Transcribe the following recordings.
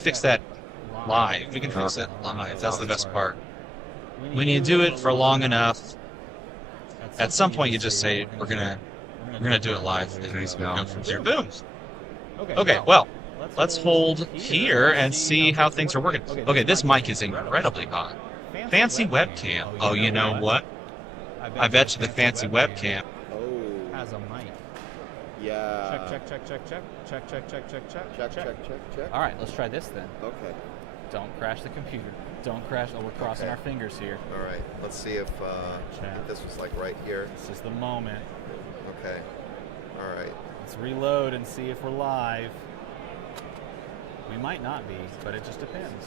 fix that live. We can fix it live. That's the best part. When you do it for long enough, at some point you just say we're gonna do it live, and we go from there. Boom. Okay, well, let's hold here and see how things are working. Okay, this mic is incredibly hot. Fancy webcam. Oh, you know what? I bet you the fancy webcam has a mic. Yeah. Check. All right, let's try this then. Okay. Don't crash the computer. Don't crash. Oh, we're crossing our fingers here. All right. Let's see if this was like right here. This is the moment. Okay. All right. Let's reload and see if we're live. We might not be, but it just depends.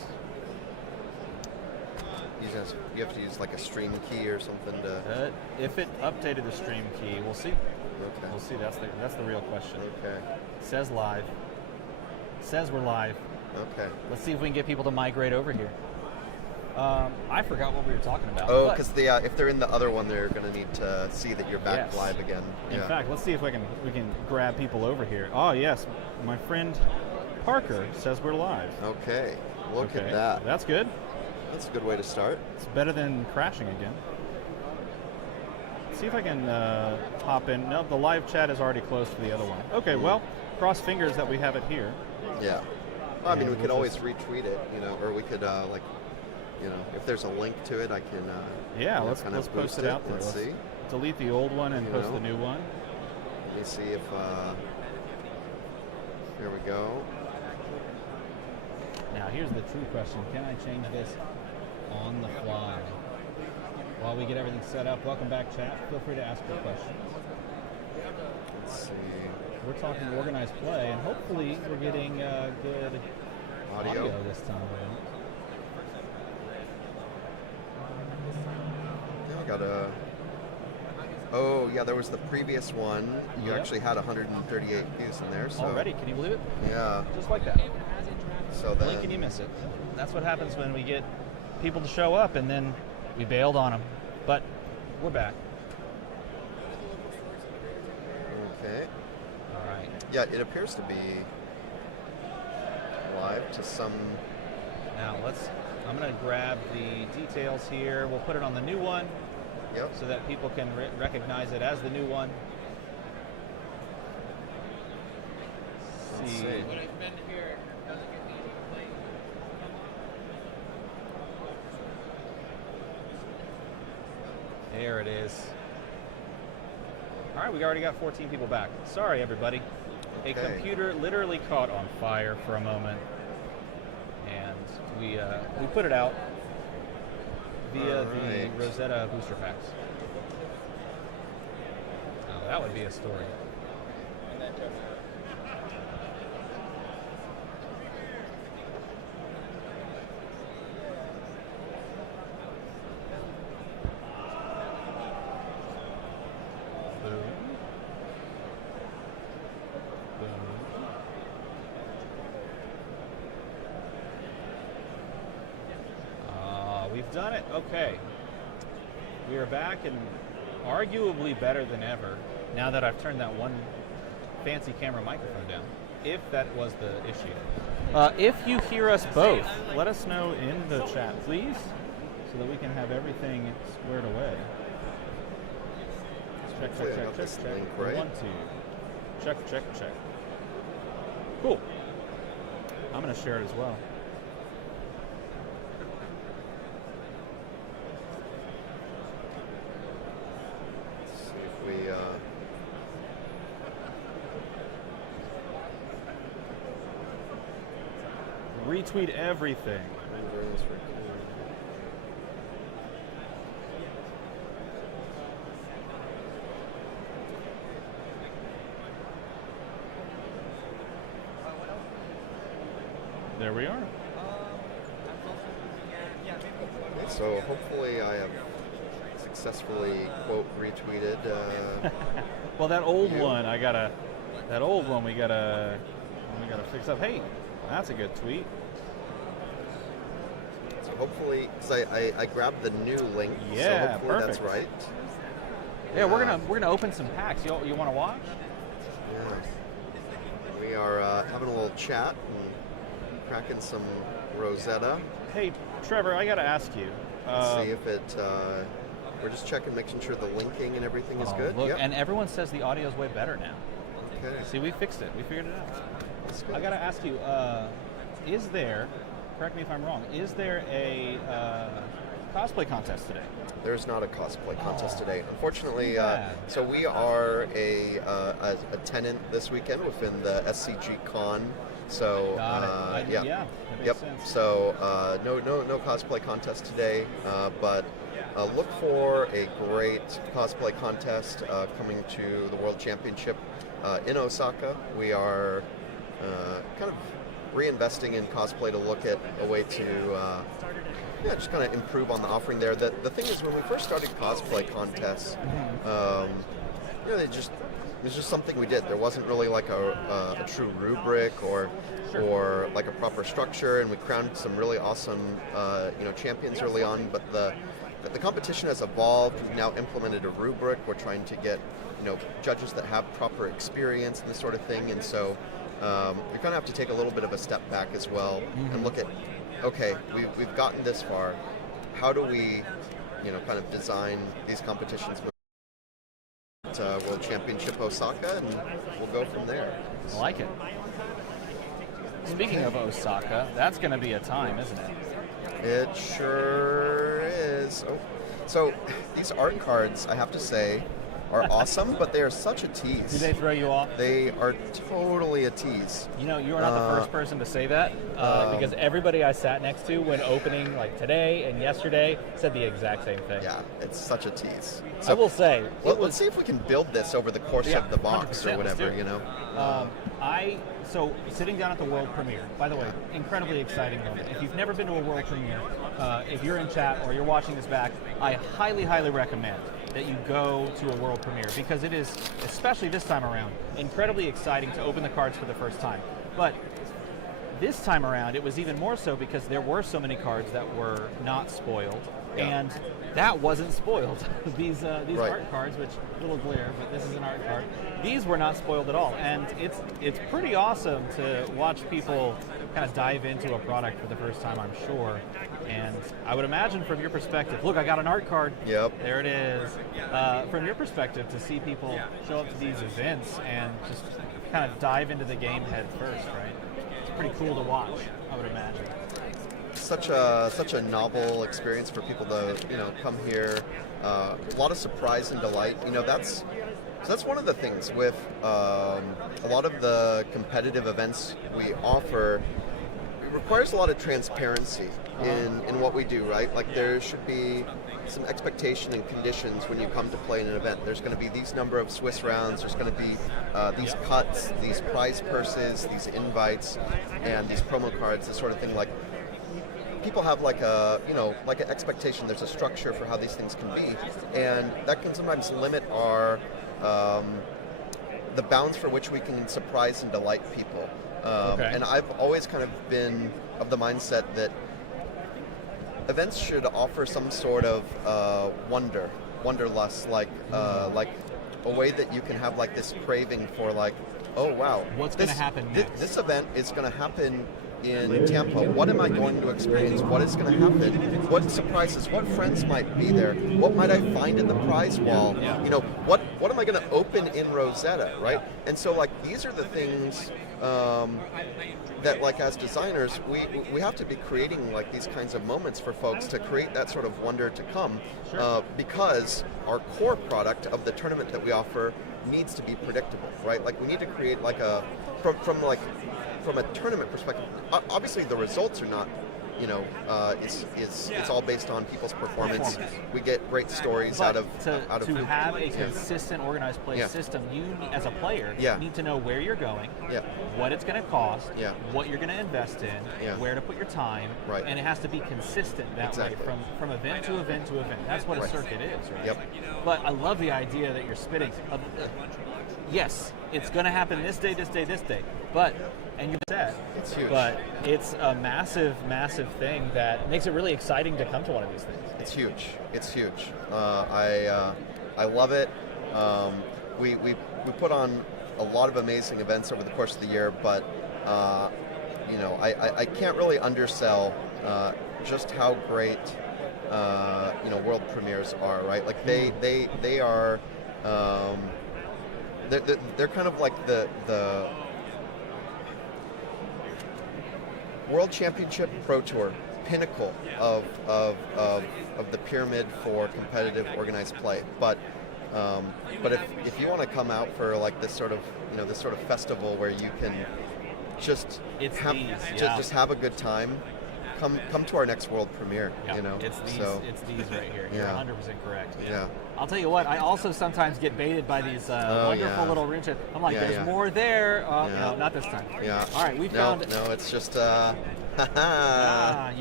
You have to use like a stream key or something to. If it updated the stream key, we'll see. Okay. We'll see. That's the real question. Okay. Says live. Says we're live. Okay. Let's see if we can get people to migrate over here. I forgot what we were talking about. Oh, because if they're in the other one, they're going to need to see that you're back live again. In fact, let's see if we can grab people over here. Oh yes, my friend Parker says we're live. Okay. Look at that. That's good. That's a good way to start. It's better than crashing again. Let's see if I can hop in. No, the live chat is already closed to the other one. Okay, well, cross fingers that we have it here. Yeah. Well, I mean, we could always retweet it, or we could if there's a link to it, I can. Let's post it out there. Let's see. Delete the old one and post the new one. Let me see if. Here we go. Now here's the true question: can I change this on the fly? While we get everything set up, welcome back, chat. Feel free to ask your questions. Let's see. We're talking organized play, and hopefully we're getting good audio this time. I got a. Oh yeah, there was the previous one. You actually had 138 views in there. So. Already? Can you believe it? Yeah. Just like that. So then. Blink and you miss it. That's what happens when we get people to show up, and then we bailed on them. But we're back. Okay. All right. Yeah, it appears to be live to some. Now I'm going to grab the details here. We'll put it on the new one. Yep. So that people can recognize it as the new one. Let's see. There it is. All right, we already got 14 people back. Sorry, everybody. Okay. A computer literally caught on fire for a moment, and we put it out via the Rosetta booster packs. Oh, that would be a story. We've done it. Okay. We are back and arguably better than ever now that I've turned that one fancy camera microphone down, if that was the issue. If you hear us both, let us know in the chat, please, so that we can have everything squared away. Check. Right? 1, 2. Check. Cool. I'm going to share it as well. Retweet everything. There we are. So hopefully I have successfully quote retweeted. Well, that old one we gotta fix up. Hey, that's a good tweet. So hopefully, because I grabbed the new link. Yeah, so hopefully perfect. That's right. Yeah, we're gonna open some packs. You want to watch? Yeah. We are having a little chat and cracking some Rosetta. Hey, Trevor, I got to ask you. Let's see if it. We're just checking, making sure the linking and everything is good. Look, Yep. and everyone says the audio is way better now. Okay. See, we fixed it. We figured it out. That's good. I got to ask you, is there, correct me if I'm wrong, is there a cosplay contest today? There's not a cosplay contest today, unfortunately. bad. So we are a tenant this weekend within the SCG Con. So Got it. yeah. Yeah, that makes Yep. sense. So no cosplay contest today, but look for a great cosplay contest coming to the World Championship in Osaka. We are kind of reinvesting in cosplay to look at a way to just kind of improve on the offering there. The thing is, when we first started cosplay contests, it was just something we did. There wasn't really like a true rubric or like a proper structure, and we crowned some really awesome champions early on. But the competition has evolved. We've now implemented a rubric. We're trying to get judges that have proper experience and this sort of thing. And so you're going to have to take a little bit of a step back as well and look at, okay, we've gotten this far. How do we kind of design these competitions with World Championship Osaka, and we'll go from there. I like it. Speaking of Osaka, that's going to be a time, isn't it? It sure is. Oh. So these art cards, I have to say, are awesome, but they are such a tease. Do they throw you off? They are totally a tease. You are not the first person to say that, because everybody I sat next to when opening, like today and yesterday, said the exact same thing. Yeah, it's such a tease. I will say, let's see if we can build this over the course of the box 100%, or whatever, let's do it. So sitting down at the world premiere, by the way, incredibly exciting moment. If you've never been to a world premiere, if you're in chat or you're watching this back, I highly, highly recommend that you go to a world premiere, because it is, especially this time around, incredibly exciting to open the cards for the first time. But this time around, it was even more so because there were so many cards that were not spoiled, and that wasn't spoiled. These art cards, which little glare, but this is an art card. These were not spoiled at all, and it's pretty awesome to watch people kind of dive into a product for the first time, I'm sure. And I would imagine from your perspective, look, I got an art card. Yep. There it is. From your perspective, to see people show up to these events and just kind of dive into the game head first, right? It's pretty cool to watch, I would imagine. Such a novel experience for people to come here. A lot of surprise and delight. That's one of the things with a lot of the competitive events we offer. It requires a lot of transparency in what we do, right? Like there should be some expectation and conditions when you come to play in an event. There's going to be these number of Swiss rounds, there's going to be these cuts, these prize purses, these invites, and these promo cards, this sort of thing. Like people have like an expectation, there's a structure for how these things can be, and that can sometimes limit our the bounds for which we can surprise and delight people. And I've always kind of been of the mindset that events should offer some sort of wanderlust, like a way that you can have like this craving for like, oh wow, what's going to happen next? This event is going to happen in Tampa. What am I going to experience? What is going to happen? What surprises? What friends might be there? What might I find in the prize wall? What am I going to open in Rosetta, right? And so like these are the things that like as designers we have to be creating like these kinds of moments for folks to create that sort of wonder to come, because our core product of the tournament that we offer needs to be predictable, right? Like we need to create like from a tournament perspective, obviously the results are not, it's all based on people's performance. We get great stories out of to have a consistent organized play system. You as a player need to know where you're going, what it's going to cost, what you're going to invest in, where to put your time, and it has to be consistent that way from event to event to event. That's what a circuit is, right? But I love the idea that you're spitting. Yes, it's going to happen this day, this day, this day, but. And you said it's huge. But it's a massive, massive thing that makes it really exciting to come to one of these things. It's huge. It's huge. I love it. We put on a lot of amazing events over the course of the year, but you know, I can't really undersell just how great you know, world premieres are, right? Like they are they're kind of like the World Championship Pro Tour pinnacle of the pyramid for competitive organized play. But if you want to come out for like this sort of, you know, this sort of festival where you can just just have a good time, come to our next world premiere. Yeah, you know, it's these right here. You're Yeah. 100% correct. Yeah. I'll tell you what, I also sometimes get baited by these wonderful yeah. little rune chips. I'm like, Yeah, there's yeah. more there. Yeah. No, not this time. Yeah. All right, we found. No, it's just. You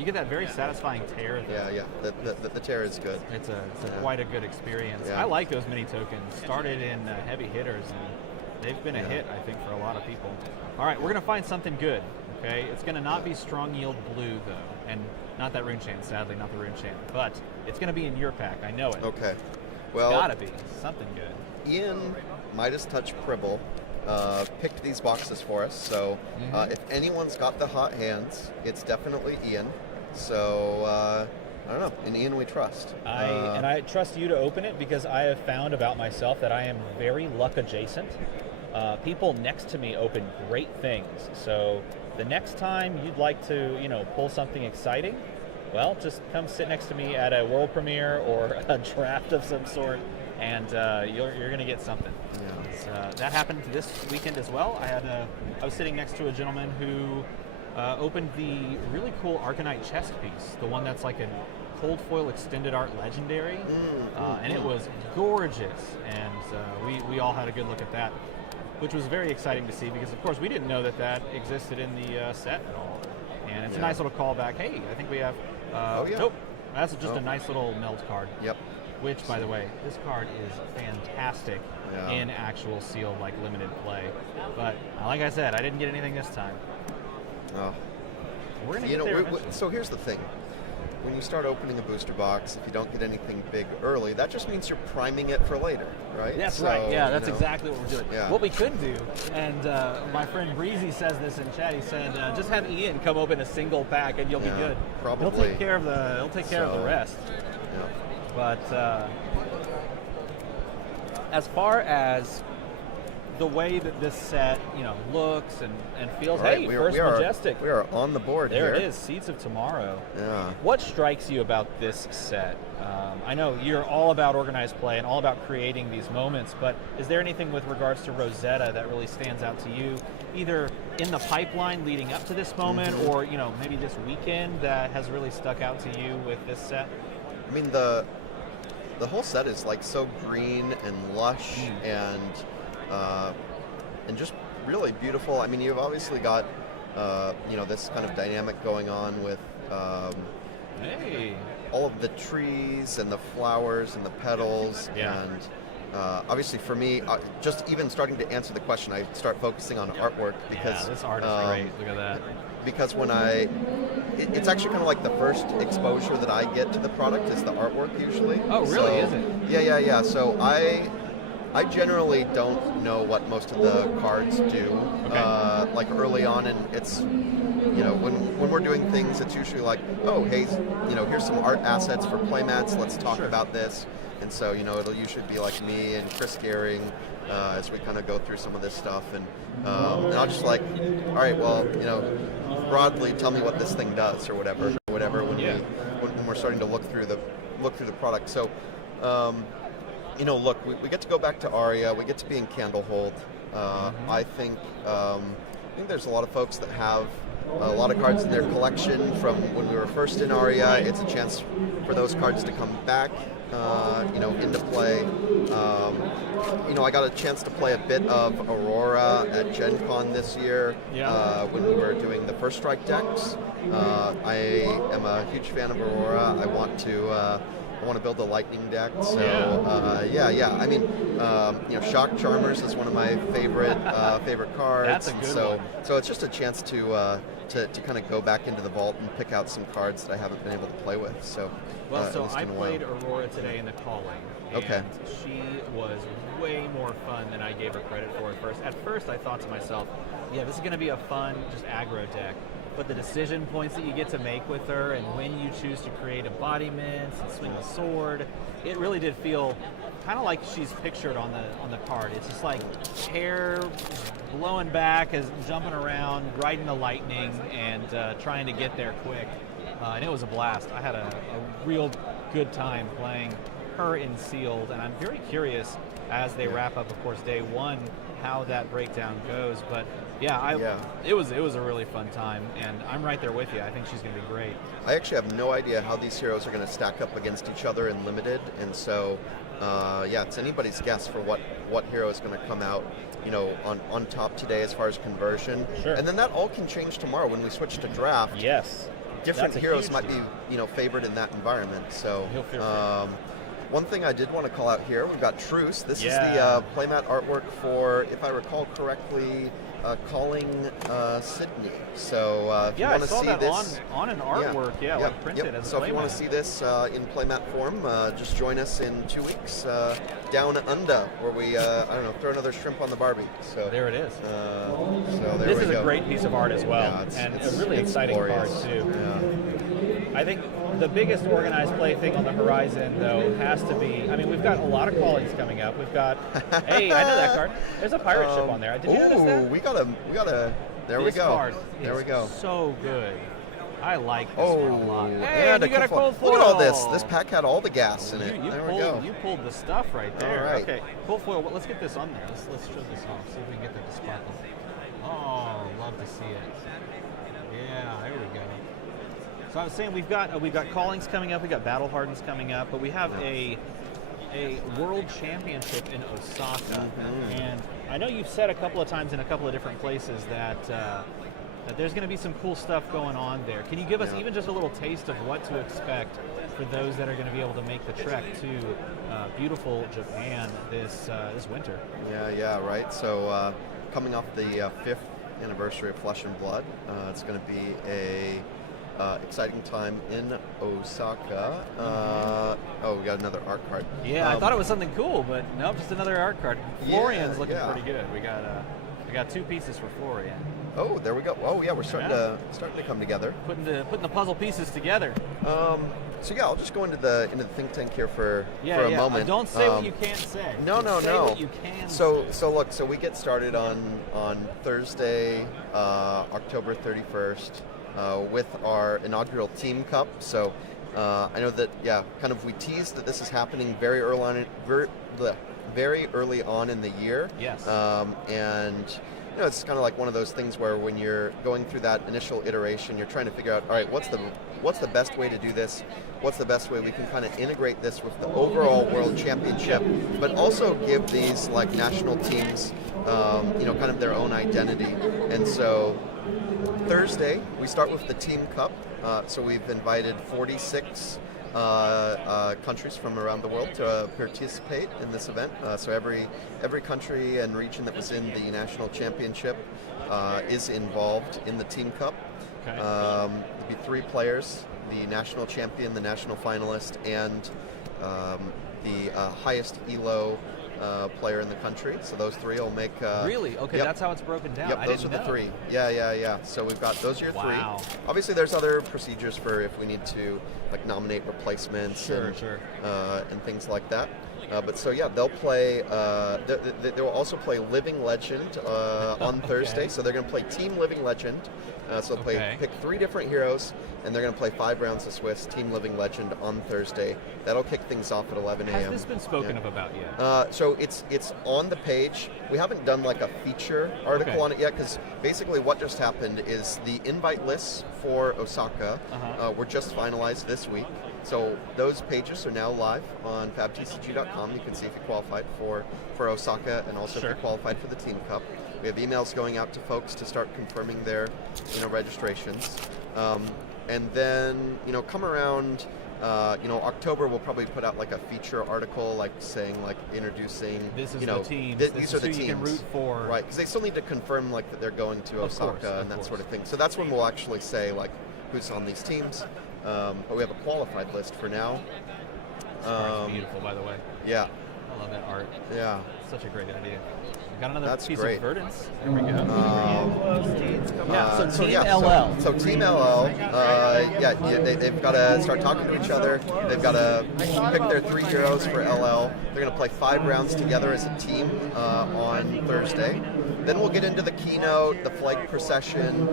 get that very satisfying tear. Yeah. The tear is good. It's a Yeah. quite a good experience. Yeah. I like those mini tokens. Started in heavy hitters, and they've been a hit, I think, for a lot of people. All right, we're gonna find something good. Okay, it's gonna not be strong yield blue though, and not that rune chain. Sadly, not the rune chain, but it's gonna be in your pack. I know it. Okay. Well, It's gotta be something good. Ian Midas Touch Pribble picked these boxes for us, so if anyone's got the hot hands, it's definitely Ian. So I don't know, in Ian we trust. I trust you to open it because I have found about myself that I am very luck adjacent. People next to me open great things, so the next time you'd like to, you know, pull something exciting, well, just come sit next to me at a world premiere or a draft of some sort, and you're going to get something. Yeah. That happened this weekend as well. I was sitting next to a gentleman who opened the really cool Arcanite chest piece, the one that's like a cold foil extended art legendary, and it was gorgeous, and we all had a good look at that, which was very exciting to see because, of course, we didn't know that existed in the set at all. And it's a nice little callback. Hey, I think we have. Nope, that's just a nice little meld card. Yep. Which, by the way, this card is fantastic in actual sealed, like limited play. But like I said, I didn't get anything this time. Oh. We're gonna You get know, there eventually. so here's the thing. When you start opening a booster box, if you don't get anything big early, that just means you're priming it for later, right? That's So, right. Yeah, you that's know, exactly what we're doing. Yeah. What we could do, and my friend Breezy says this in chat. He said, just have Ian come open a single pack, and you'll be good. probably. He'll take care of the rest. Yeah. But as far as the way that this set, you know, looks and feels, All right, hey, we First are, Majestic. We are on the board There here. it is, Seeds of Tomorrow. Yeah. What strikes you about this set? I know you're all about organized play and all about creating these moments, but is there anything with regards to Rosetta that really stands out to you, either in the pipeline leading up to this moment, or, you know, maybe this weekend that has really stuck out to you with this set? I mean, the whole set is like so green and lush and just really beautiful. I mean, you've obviously got you know, this kind of dynamic going on with all of the trees and the flowers and the petals, and obviously for me, just even starting to answer the question, I start focusing on artwork because this art is great. Look at that. Because when it's actually kind of like the first exposure that I get to the product is the artwork usually. Oh, really? So, is it? Yeah. So I generally don't know what most of the cards do, like early on, and it's, you know, when we're doing things, it's usually like, oh, hey, you know, here's some art assets for playmats, let's talk about this. And so, you know, it'll usually be like me and Chris Gehring as we kind of go through some of this stuff, and I'll just like, all right, well, you know, broadly tell me what this thing does or whatever when we're starting to look through the product. So. You know, look, we get to go back to Aria. We get to be in Candlehold. I think there's a lot of folks that have a lot of cards in their collection from when we were first in Aria. It's a chance for those cards to come back, you know, into play. You know, I got a chance to play a bit of Aurora at Gen Con this year when we were doing the First Strike decks. I am a huge fan of Aurora. I want to I want to build a lightning deck. So Yeah. I mean, Shock Charmers is one of my favorite cards. That's a good one. So it's just a chance to kind of go back into the vault and pick out some cards that I haven't been able to play with. So Well, at I least in a while. played Aurora today in the calling. Okay. And she was way more fun than I gave her credit for at first. At first, I thought to myself, yeah, this is going to be a fun, just aggro deck. But the decision points that you get to make with her, and when you choose to create embodiments and swing the sword, it really did feel kind of like she's pictured on the card. It's just like hair blowing back, as jumping around, riding the lightning, and trying to get there quick. And it was a blast. I had a real good time playing her in Sealed, and I'm very curious as they wrap up, of course, day one, how that breakdown goes. But it was a really fun time, and I'm right there with you. I think she's going to be great. I actually have no idea how these heroes are going to stack up against each other in Limited, and so it's anybody's guess for what hero is going to come out, on top today as far as conversion. Sure. And then that all can change tomorrow when we switch to draft. Yes. Different That's a heroes huge might deal. be, favored in that environment. So He'll feel free. one thing I did want to call out here, we've got Truce. This is Yeah. the playmat artwork for, if I recall correctly, Calling Sydney. So if you I want to saw see that this on an artwork, like printed as a So if you want playmat. to see this in playmat form, just join us in 2 weeks down under, where we throw another shrimp on the Barbie. So There it is. so there This we is go. a great piece of art as well, Yeah, and a really it's exciting glorious. card too. Yeah. I think the biggest organized play thing on the horizon, though, has to be. I mean, we've got a lot of callings coming up. We've got. Hey, I know that card. There's a pirate ship on there. Did you notice that? we got a. There we This go. card There we is go. So good. I like this one a lot. Hey, yeah, you got a cold foil. Look at all this. This pack had all the gas in it. You There we go. pulled the stuff right there. All right. Okay, cold foil. Well, let's get this on there. Let's show this off. See if we can get that to sparkle. Oh, love to see it. Yeah, there we go. So I was saying we've got callings coming up. We've got battle hardens coming up, but we have a world championship in Osaka, and I know you've said a couple of times in a couple of different places that there's going to be some cool stuff going on there. Can you give us even just a little taste of what to expect for those that are going to be able to make the trek to beautiful Japan this winter? Yeah, right. So coming off the 5th anniversary of Flesh and Blood, it's going to be a exciting time in Osaka. We got another art card. Yeah, I thought it was something cool, but nope, just another art card. Florian's looking yeah. pretty good. We got 2 pieces for Florian. Oh, there we go. Oh, yeah, we're starting to come together. Putting the puzzle pieces together. So yeah, I'll just go into the think tank here for a moment. Don't say what you can't say. No. Say what you can So say. look, so we get started on Thursday, October 31st, with our inaugural Team Cup. So I know that kind of we teased that this is happening very early on in the year. Yes. And it's kind of like one of those things where when you're going through that initial iteration, you're trying to figure out, all right, what's the best way to do this? What's the best way we can kind of integrate this with the overall World Championship, but also give these like national teams, kind of their own identity. And so Thursday, we start with the Team Cup. So we've invited 46 countries from around the world to participate in this event. So every country and region that was in the national championship is involved in the Team Cup. Okay. There'll be 3 players: the national champion, the national finalist, and the highest ELO player in the country. So those 3 will make. Really? Okay, yep. That's how it's broken down. Yep, I those didn't are the know. 3. Yeah. So we've got those are your 3. Wow. Obviously, there's other procedures for if we need to like nominate replacements and things like that. But so they'll play. They will also play Living Legend on Thursday. So they're going to play Team Living Legend. So they'll pick 3 different heroes, and they're going to play 5 rounds of Swiss Team Living Legend on Thursday. That'll kick things off at 11 a.m. Has this been spoken of about yet? So it's on the page. We haven't done like a feature article on it yet, because basically what just happened is the invite lists for Osaka were just finalized this week. So those pages are now live on fabtcg.com. You can see if you qualified for Osaka, and also if you qualified for the Team Cup. We have emails going out to folks to start confirming their registrations. And then come around October we'll probably put out like a feature article, like saying, like introducing. This is the teams. These are the teams teams you can root for. right? Because they still need to confirm like that they're going to Osaka and that sort of thing. So that's when we'll actually say like who's on these teams. But we have a qualified list for now. It's beautiful, by the way. Yeah. I love that art. Yeah. Such a great idea. We got another That's piece great. of verdance. There we go. So Team So LL. So Team LL, they've got to start talking to each other. They've got to pick their 3 heroes for LL. They're going to play 5 rounds together as a team on Thursday. Then we'll get into the keynote, the flag procession,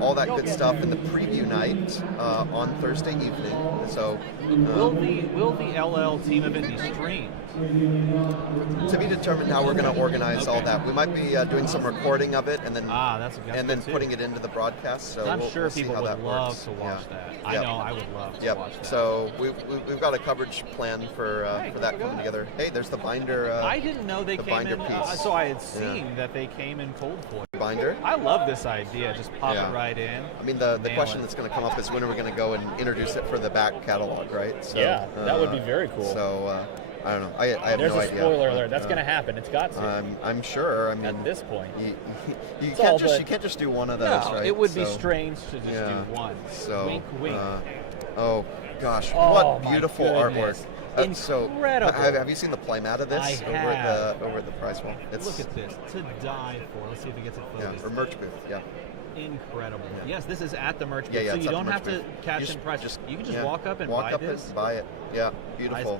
all that good stuff, and the preview night on Thursday evening. So, will the LL team event be streamed? To be determined how we're going to organize all that. We might be doing some recording of it and then putting it into the broadcast. So I'm sure we'll see people how would that love works. to watch that. I Yep. know I would love to Yep. watch that. So we've got a coverage plan for that coming together. Hey, there's the binder. I didn't know they the came binder in. piece. So I had seen that they came in cold foil. Binder. I love this idea. Just pop Yeah. it right in. I mean, the Nail question it. that's going to come up is when are we going to go and introduce it for the back catalog, right? So, that would be very cool. So I don't know. I have There's no a idea. spoiler alert. That's going to happen. It's got to. I'm sure. I mean, At this point. you It's all can't but- just do one of those, No, right? it would be So, strange to just yeah. do one. So, Wink, wink. oh gosh, Oh, what my beautiful goodness. artwork! So, Incredible. have you seen the playmat of this I over at the prize wall? Look at this. To die for. Let's see if it gets it yeah, focused. or merch booth. Yeah, Incredible. Yeah. Yes, this is at the merch booth. yeah. So it's you at the don't merch have to booth. cash You in price. You can just yeah, walk up and walk buy up this. and buy it. Yeah, beautiful.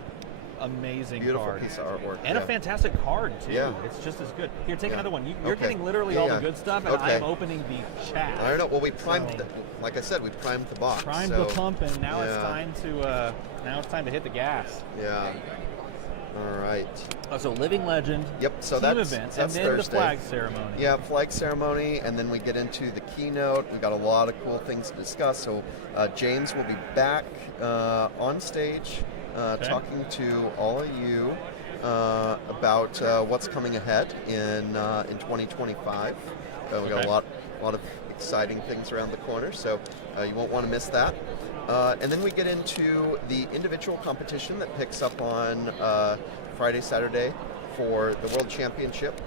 Amazing Beautiful card. piece of artwork. And yeah. a fantastic card, too. Yeah. It's just as good. Here, take Yeah. another one. You're Okay. getting literally all Yeah. the good stuff, and Okay. I'm opening the chat. I don't know. Well, we primed, So- like I said, we primed the box. Primed so, the pump, and now it's yeah. time to hit the gas. Yeah. All right. Oh, so Living Legend. Yep. So team that's events, that's and then Thursday. the flag ceremony. Yeah, flag ceremony, and then we get into the keynote. We've got a lot of cool things to discuss. So James will be back on stage talking to all of you about what's coming ahead in 2025. We got a lot of exciting things around the corner, so you won't want to miss that. And then we get into the individual competition that picks up on Friday, Saturday for the World Championship.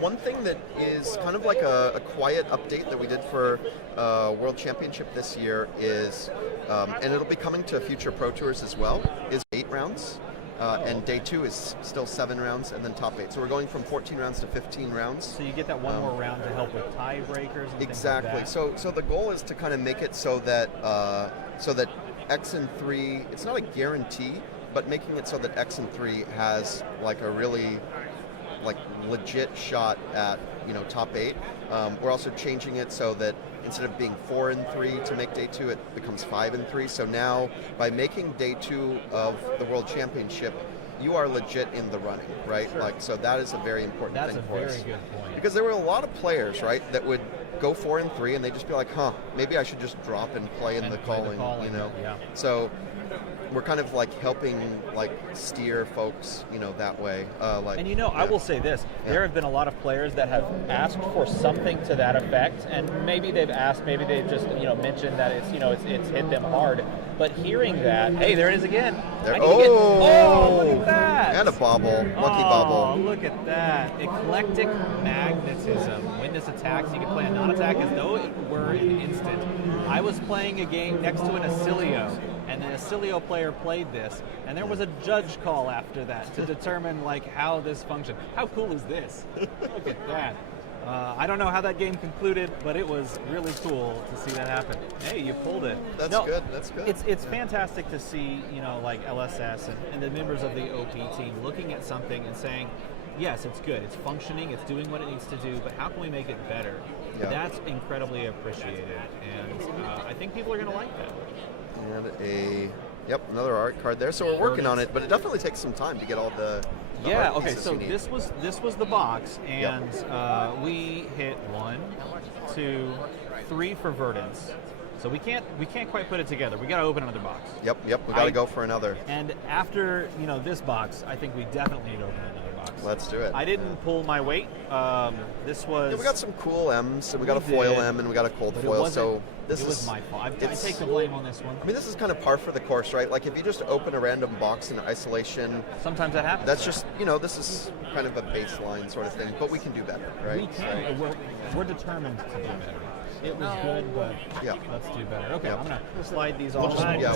One thing that is kind of like a quiet update that we did for World Championship this year is, and it'll be coming to future Pro Tours as well, is 8 rounds. And day 2 is still 7 rounds, and then top 8. So we're going from 14 rounds to 15 rounds. So you get that one more round to help with tiebreakers and Exactly. things like that. So the goal is to kind of make it so that X and 3, it's not a guarantee, but making it so that X and 3 has like a really legit shot at top 8. We're also changing it so that instead of being 4 and 3 to make day 2, it becomes 5 and 3. So now, by making day 2 of the World Championship, you are legit in the running, right? Sure. So that is a very important thing for us. That's a very good point. Because there were a lot of players, right, that would go 4 and 3, and they'd just be like, maybe I should just drop and play in the calling, Yeah. So we're kind of helping steer folks, that way. And I will say this: there have been a lot of players that have asked for something to that effect, and maybe they've just mentioned that it's hit them hard. But hearing that, hey, there it is again. Look at that! And a bobble, lucky bobble. Oh, look at that! Eclectic magnetism. When this attacks, you can play a non-attack as though it were an instant. I was playing a game next to an Acilio, and the Acilio player played this, and there was a judge call after that to determine how this functioned. How cool is this? Look at that. I don't know how that game concluded, but it was really cool to see that happen. Hey, you pulled it. That's good. That's good. It's fantastic to see, LSS and the members of the OP team looking at something and saying, yes, it's good, it's functioning, it's doing what it needs to do, but how can we make it better? Yeah. That's incredibly appreciated, and I think people are going to like that. And another art card there. So we're working on it, but it definitely takes some time to get all the art Okay. pieces So you need. this was the box, and we hit 1, 2, 3 for Verdance. So we can't quite put it together. We got to open another box. Yep. We got to go for another. And after this box, I think we definitely need to open another box. Let's do it. I didn't pull my weight. This was. Yeah, we got some cool M's, and we got a We foil did, M, and we got a cold but it foil. wasn't- So this it was is my fault. I it's- take the blame on this one. I mean, this is kind of par for the course, right? Like if you just open a random box in isolation, Sometimes that happens. that's just this is kind of a baseline sort of thing. But we can do better, right? We can. We're determined to do better. It was good, but Yeah. let's do better. Okay, Yep. I'm gonna slide these We'll all just back. we'll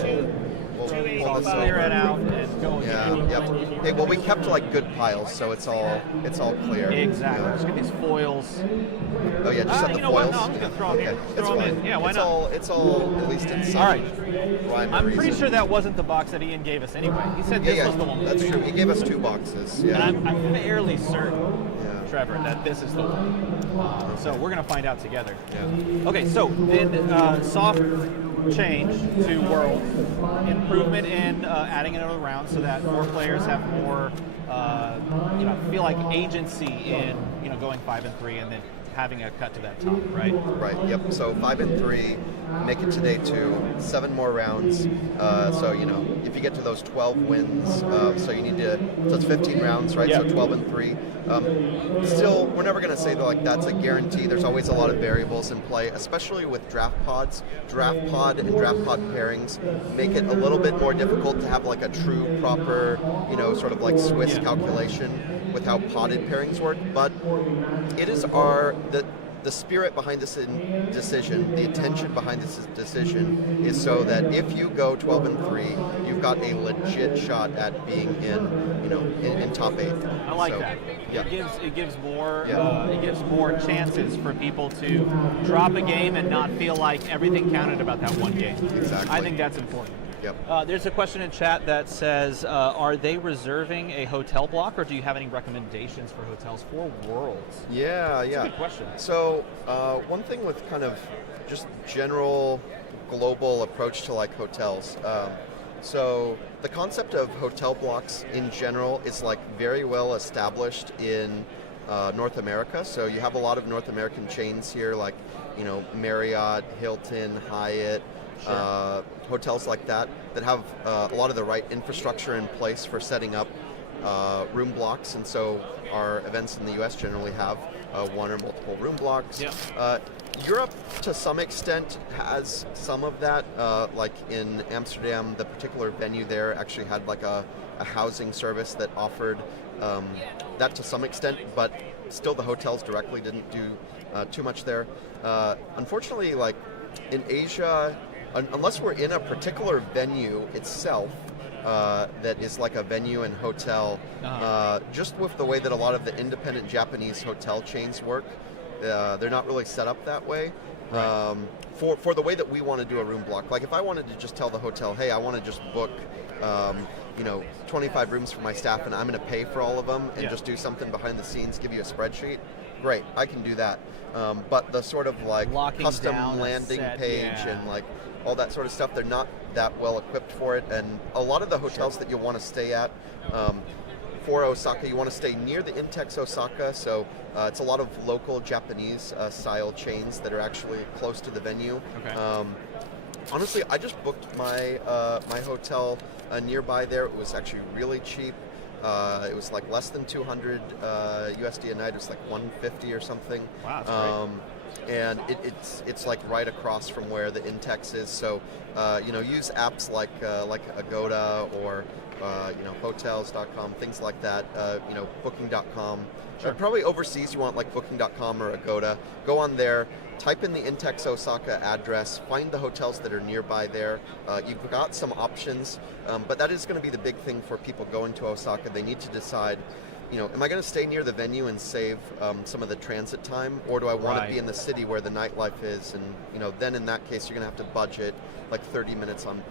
pull this Clear it over. out and go Yeah, again. yep. Hey, well, we kept like good piles, so it's all clear. Exactly. Yeah. Let's get these foils. Oh yeah, just set the you know what? foils. No, I'm just gonna throw 'em okay. in. It's Throw 'em fine. in. Yeah, why it's not? It's all at least in some All right. rhyme or I'm pretty reason. sure that wasn't the box that Ian gave us anyway. He said this Yeah, was the one. that's true. He gave us 2 boxes. Yeah. And I'm fairly certain, Yeah. Trevor, that this is the one. So we're going to find out together. Yeah. Okay, so then soft change to world, improvement in adding another round so that more players have more, feel like agency in, going 5 and 3 and then having a cut to that top, right? Right. Yep. So 5 and 3, make it to day 2, 7 more rounds. So if you get to those 12 wins, so you need to. So it's 15 rounds, right? Yeah. So 12 and 3. Still, we're never going to say that like that's a guarantee. There's always a lot of variables in play, especially with draft pods. Draft pod and draft pod pairings make it a little bit more difficult to have like a true, proper, sort of like Swiss calculation with how podded pairings work. But it is the spirit behind this decision, the intention behind this decision is so that if you go 12 and 3, you've got a legit shot at being in top 8. I like So, that. Yeah. It gives more Yeah. it gives more chances for people to drop a game and not feel like everything counted about that one game. Exactly. I think that's important. Yep. There's a question in chat that says, are they reserving a hotel block, or do you have any recommendations for hotels for Worlds? Yeah, That's a good question. So one thing with kind of just general global approach to like hotels. So the concept of hotel blocks in general is like very well established in North America. So you have a lot of North American chains here, like Marriott, Hilton, Hyatt. Sure. Hotels like that have a lot of the right infrastructure in place for setting up room blocks, and so our events in the US generally have one or multiple room blocks. Yeah. Europe, to some extent, has some of that. Like in Amsterdam, the particular venue there actually had like a housing service that offered that to some extent, but still the hotels directly didn't do too much there. Unfortunately, like in Asia, unless we're in a particular venue itself, that is like a venue and hotel, just with the way that a lot of the independent Japanese hotel chains work, they're not really set up that way. Right. For the way that we want to do a room block. Like if I wanted to just tell the hotel, hey, I want to just book 25 rooms for my staff and I'm going to pay for all of them and just do something behind the scenes, give you a spreadsheet, great, I can do that. But the sort of like Locking custom down a landing set, page yeah. and like all that sort of stuff, they're not that well equipped for it. And a lot of the hotels that you want to stay at for Osaka, you want to stay near the Intex Osaka, so it's a lot of local Japanese style chains that are actually close to the venue. Okay. Honestly, I just booked my my hotel nearby there. It was actually really cheap. It was like less than 200 USD a night. It was like 150 or something. Wow, that's great. And it's like right across from where the Intex is. So use apps like Agoda or hotels.com, things like that. Booking.com. Sure. Probably overseas you want like Booking.com or Agoda. Go on there, type in the Intex Osaka address, find the hotels that are nearby there. You've got some options, but that is going to be the big thing for people going to Osaka. They need to decide, am I going to stay near the venue and save some of the transit time, or do I want to be in the city where the nightlife is? And then in that case, you're going to have to budget like 30 minutes on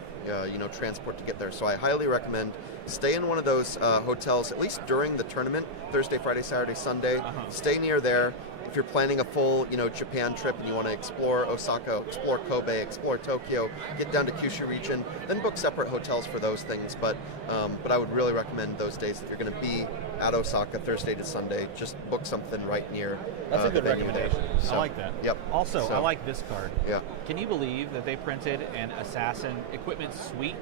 transport to get there. So I highly recommend stay in one of those hotels, at least during the tournament, Thursday, Friday, Saturday, Sunday. Stay near there. If you're planning a full, Japan trip and you want to explore Osaka, explore Kobe, explore Tokyo, get down to Kyushu region, then book separate hotels for those things. But I would really recommend those days that you're going to be at Osaka Thursday to Sunday, just book something right near. That's a good the venue there. recommendation. So, I like that. Yep. Also, So, I like this card. Yeah. Can you believe that they printed an Assassin equipment suite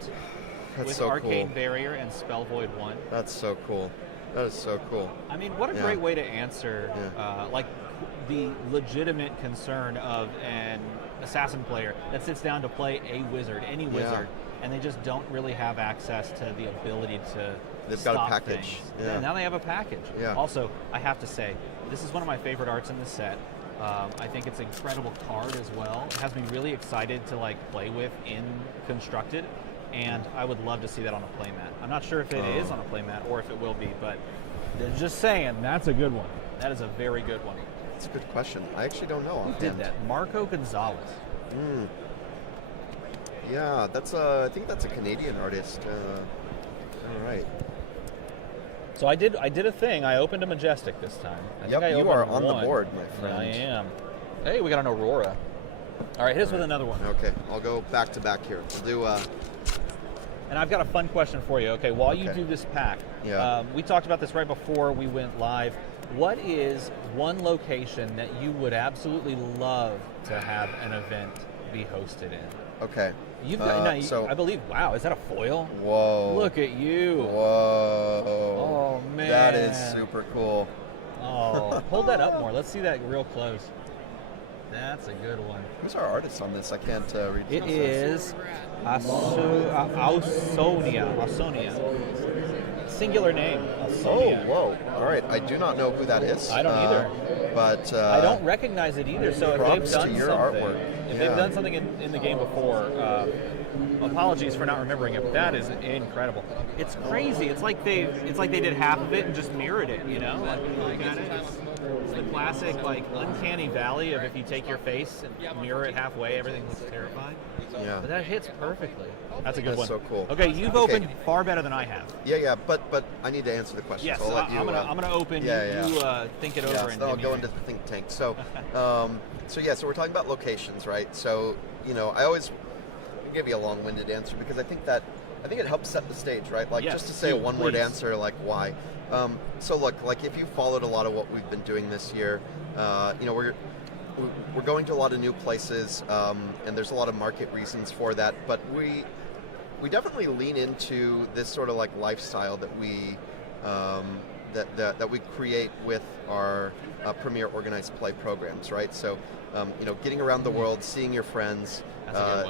That's with so Arcane cool. Barrier and Spell Void 1? That's so cool. That is so cool. I mean, what a Yeah. great way to answer Yeah. like the legitimate concern of an assassin player that sits down to play a wizard, any wizard, and they just don't really have access to the ability to They've got a stop package. things. Yeah. Now they have a package. Yeah. Also, I have to say, this is one of my favorite arts in the set. I think it's an incredible card as well. It has me really excited to like play with in Constructed, and I would love to see that on a playmat. I'm not sure if it is on a playmat or if it will be, but just saying, that's a good one. That is a very good one. That's a good question. I actually don't know. Who did that? Marco Gonzalez. Yeah, that's I think that's a Canadian artist. All right. So I did a thing. I opened a Majestic this time. I think I you opened are on one. the board, my friend. I am. Hey, we got an Aurora. All right, hit us with another one. Okay, I'll go back to back here. We'll do. And I've got a fun question for you. Okay, while you Okay. do this pack, Yeah. we talked about this right before we went live. What is one location that you would absolutely love to have an event be hosted in? Okay. You've got, so I believe. Wow, is that a foil? Whoa. Look at you. Whoa. Oh man. That is super cool. Oh, hold that up more. Let's see that real close. That's a good one. Who's our artist on this? I can't read. It is Ausonia. Singular name. Oh, Ausonia. whoa. All right. I do not know who that is. I don't either. But I don't recognize it either. So if they've props to done your something, artwork. if Yeah. they've done something in the game before, apologies for not remembering it. But that is incredible. It's crazy. It's like they did half of it and just mirrored it. You know, like when you look at it, it's the classic like uncanny valley of if you take your face and mirror it halfway, everything looks terrifying. Yeah. But that hits perfectly. That's a good That's one. so cool. Okay, you've Okay. opened far better than I have. Yeah. But I need to answer the question. Yes, so I'll let you, I'm gonna open. yeah, You think it over, Yeah, and so then I'll you go think. into the think tank. So, so we're talking about locations, right? So, I always give you a long-winded answer because I think it helps set the stage, right? Like Yes, just to say a do, one-word please. answer, like why. So look, like if you followed a lot of what we've been doing this year, we're going to a lot of new places, and there's a lot of market reasons for that. But we definitely lean into this sort of like lifestyle that we that we create with our Premier Organized Play programs, right? So, getting around the world, seeing your friends, That's a good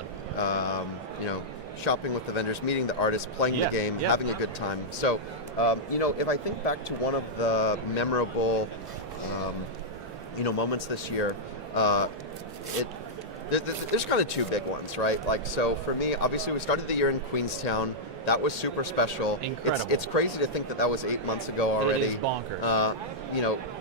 one. shopping with the vendors, meeting the artists, playing the game, having a good time. So, if I think back to one of the memorable, moments this year, there's kind of two big ones, right? Like, so for me, obviously, we started the year in Queenstown. That was super special. Incredible. It's crazy to think that was 8 months ago already. It is bonkers.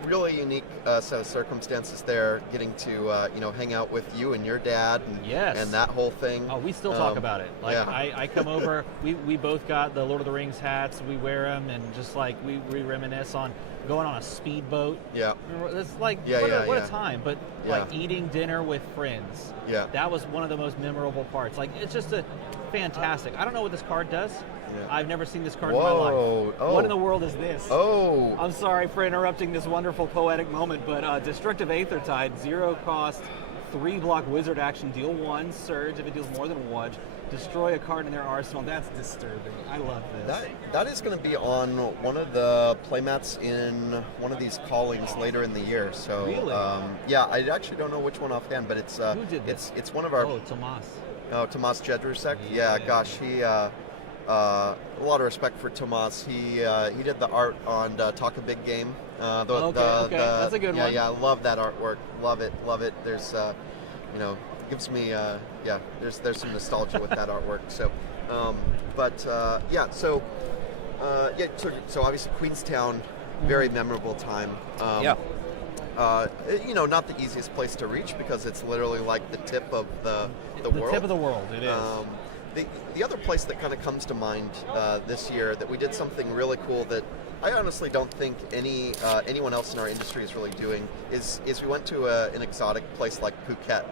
Really unique set of circumstances there. Getting to hang out with you and your dad, and that whole thing. Oh, we still talk about it. Like yeah. I come over. We both got the Lord of the Rings hats. We wear them, and just like we reminisce on going on a speedboat. Yeah. It's like what a time. But like eating dinner with friends. Yeah. That was one of the most memorable parts. Like it's just a fantastic. I don't know what this card does. Yeah. I've never seen this card in my life. Oh. What in the world is this? Oh. I'm sorry for interrupting this wonderful poetic moment, but Destructive Aethertide, 0 cost, 3 block wizard action, deal 1 surge if it deals more than 1. Destroy a card in their arsenal. That's disturbing. I love this. That is going to be on one of the playmats in one of these callings later in the year. So Really? I actually don't know which one offhand, but it's Who did this? it's one of our Tomas. Tomas Jedrzejczyk. Yeah, gosh, he a lot of respect for Tomas. He did the art on Talk a Big Game. Okay, that's a good one. Yeah, I love that artwork. Love it. There's gives me there's some nostalgia with that artwork. So, so obviously Queenstown, very memorable time. Not the easiest place to reach because it's literally like the tip of the world. The tip of the world, it is. The other place that kind of comes to mind this year that we did something really cool that I honestly don't think anyone else in our industry is really doing is we went to an exotic place like Phuket.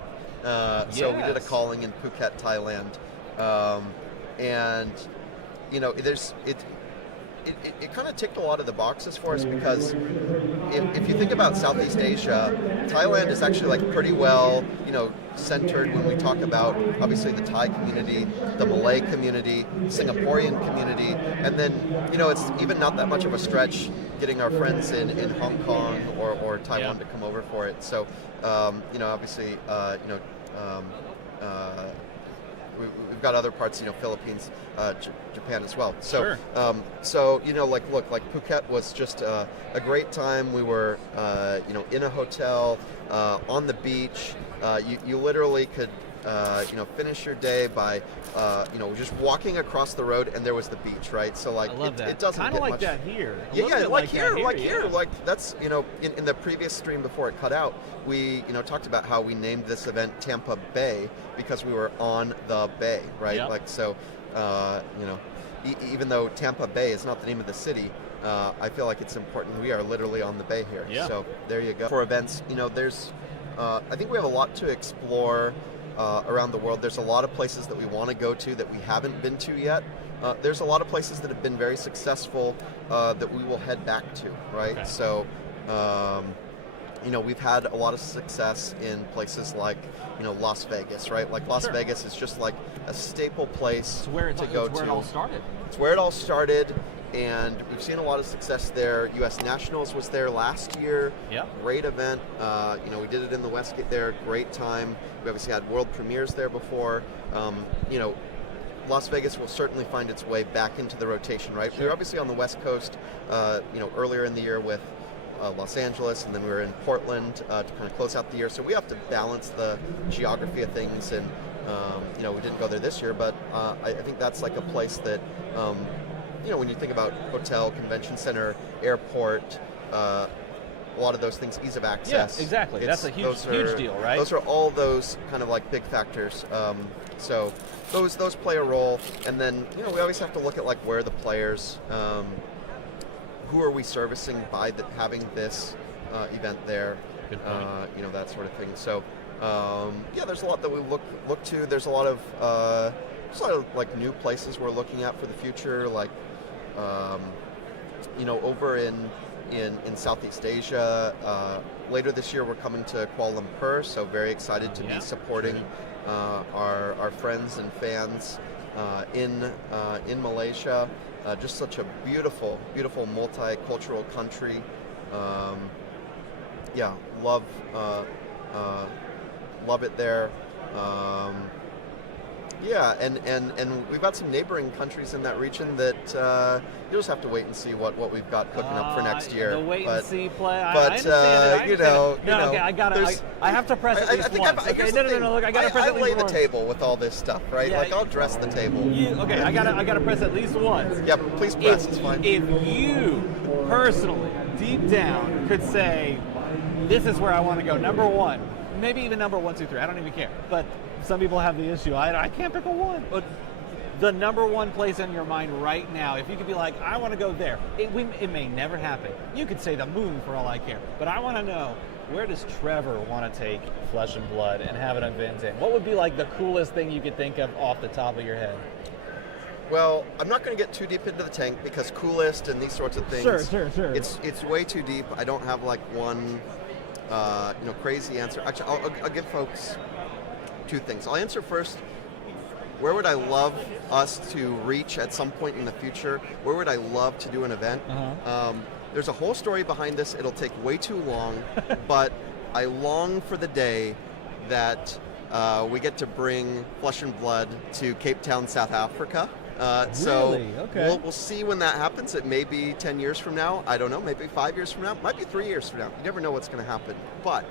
So we did a calling in Phuket, Thailand, and it kind of ticked a lot of the boxes for us, because if you think about Southeast Asia, Thailand is actually like pretty well, centered when we talk about obviously the Thai community, the Malay community, Singaporean community, and then it's even not that much of a stretch getting our friends in Hong Kong or Taiwan to come over for it. So obviously we've got other parts, Philippines, Japan as well. So, Sure. Like Phuket was just a great time. We were, in a hotel, on the beach. You literally could, finish your day by, just walking across the road, and there was the beach, right? So like, I love that. It doesn't kind get of like much. that here. Like here, like that's in the previous stream before it cut out, we talked about how we named this event Tampa Bay because we were on the bay, right? Yep. Like so, even though Tampa Bay is not the name of the city, I feel like it's important. We are literally on the bay here. Yeah. So there you go. For events, there's I think we have a lot to explore. Around the world. There's a lot of places that we want to go to that we haven't been to yet. There's a lot of places that have been very successful that we will head back to, right? Okay. So, we've had a lot of success in places like, Las Vegas, right? Like Las Sure. Vegas is just like a staple place It's where to go to. it all started. It's where it all started, and we've seen a lot of success there. U.S. Nationals was there last year. Yep. Great event. We did it in the Westgate there. Great time. We obviously had world premieres there before. Las Vegas will certainly find its way back into the rotation, right? We were obviously on the West Coast, earlier in the year with Los Angeles, and then we were in Portland to kind of close out the year. So we have to balance the geography of things, and we didn't go there this year, but I think that's like a place that, when you think about hotel, convention center, airport, a lot of those things, ease of access. Yeah, exactly. That's a huge deal, right? Those are all those kind of like big factors. So those play a role, and then we always have to look at like where the players, who are we servicing by having this event there. Good point. That sort of thing. So there's a lot that we look to. There's a lot of like new places we're looking at for the future, like over in Southeast Asia. Later this year, we're coming to Kuala Lumpur, so very excited to be supporting our friends and fans in Malaysia. Just such a beautiful, beautiful multicultural country. Love it there. And we've got some neighboring countries in that region that you'll just have to wait and see what we've got cooking up for next year. The wait and see play. I But understand it. there's- I have to press at least think once. Okay, here's the thing. Look, I gotta press I at least lay the once. table with all this stuff, right? Yeah, like I'll dress the table. I gotta press at least once. Yeah, please press. It's fine. If you personally, deep down, could say, this is where I want to go, number one, maybe even number 1, 2, 3, I don't even care. But some people have the issue. I can't pick a one. But the number one place in your mind right now, if you could be like, I want to go there. It may never happen. You could say the moon for all I care. But I want to know, where does Trevor want to take Flesh and Blood and have it on Van Zandt? What would be like the coolest thing you could think of off the top of your head? Well, I'm not going to get too deep into the tank because coolest and these sorts of things. Sure. It's way too deep. I don't have like one, crazy answer. Actually, I'll give folks two things. I'll answer first. Where would I love us to reach at some point in the future? Where would I love to do an event? There's a whole story behind this. It'll take way too long, but I long for the day that we get to bring Flesh and Blood to Cape Town, South Africa. So Okay. we'll see when that happens. It may be 10 years from now. I don't know. Maybe 5 years from now. Might be 3 years from now. You never know what's going to happen. But